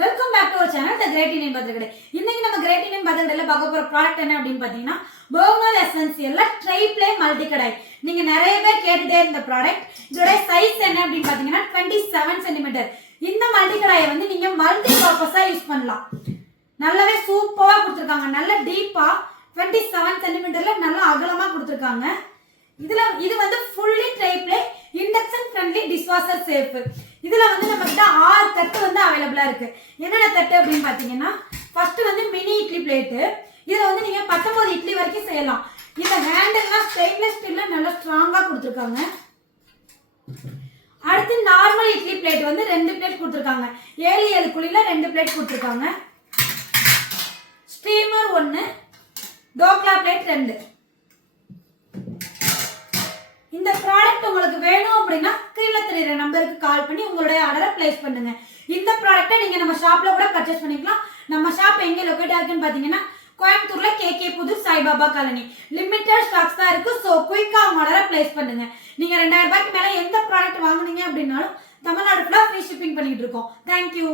Welcome back to our channel the great Indian birthday கடை. இன்னைக்கு நம்ம கிரேட் இந்தியன் பர்த்டே கடையில பார்க்க போற ப்ராடக்ட் என்ன அப்படின்னு பாத்தீங்கன்னா பர்கர் எசென்சியல்ல ட்ரை ப்ளே மல்டி கடாய். நீங்க நிறைய பேர் கேட்டுட்டே இருந்த ப்ராடக்ட். இதோட சைஸ் என்ன அப்படின்னு பாத்தீங்கன்னா 27 சென்டிமீட்டர். இந்த மல்டி கடாயை வந்து நீங்க மல்டி பர்பஸா யூஸ் பண்ணலாம். நல்லாவே சூப்பரா கொடுத்திருக்காங்க. நல்ல டீப்பா 27 சென்டிமீட்டர்ல நல்ல அகலமா கொடுத்திருக்காங்க. இது வந்து fully try play induction friendly dishwasher safe. இதுல வந்து நம்ம கிட்ட 6 தட்டு வந்து அவைலபிளா இருக்கு. என்னென்ன தட்டு அப்படின்னு பாத்தீங்கன்னா ஃபர்ஸ்ட் வந்து மினி இட்லி பிளேட். இதுல வந்து நீங்க 19 இட்லி வரைக்கும் செய்யலாம். இந்த ஹேண்டில்லாம் ஸ்டெயின்லெஸ் ஸ்டீல்ல நல்லா ஸ்ட்ராங்கா கொடுத்திருக்காங்க. அடுத்து நார்மல் இட்லி பிளேட் வந்து 2 பிளேட் கொடுத்திருக்காங்க. 7 குழியில 2 பிளேட் கொடுத்திருக்காங்க. Steamer 1, dhokla plate 2. இந்த ப்ராடக்ட் உங்களுக்கு வேணும் அப்படின்னா ஸ்கிரீன்ல தெரியுற நம்பருக்கு கால் பண்ணி உங்களுடைய ஆர்டரை பிளேஸ் பண்ணுங்க. இந்த ப்ராடக்ட்டை நீங்க நம்ம ஷாப்ல கூட பர்ச்சேஸ் பண்ணிக்கலாம். நம்ம ஷாப் எங்க லொகேட் ஆகுதுன்னு பாத்தீங்கன்னா கோயம்புத்தூர்ல KK Pudur Saibaba colony. Limited stocks தான் இருக்கு. சோ குயிக்கா உங்க ஆர்டரை பிளேஸ் பண்ணுங்க. நீங்க 2000 ரூபாய்க்கு மேல எந்த ப்ராடக்ட் வாங்குனீங்க அப்படின்னாலும் தமிழ்நாடு ஃபுல்லா ஃப்ரீ ஷிப்பிங் பண்ணிட்டு இருக்கோம். தேங்க்யூ.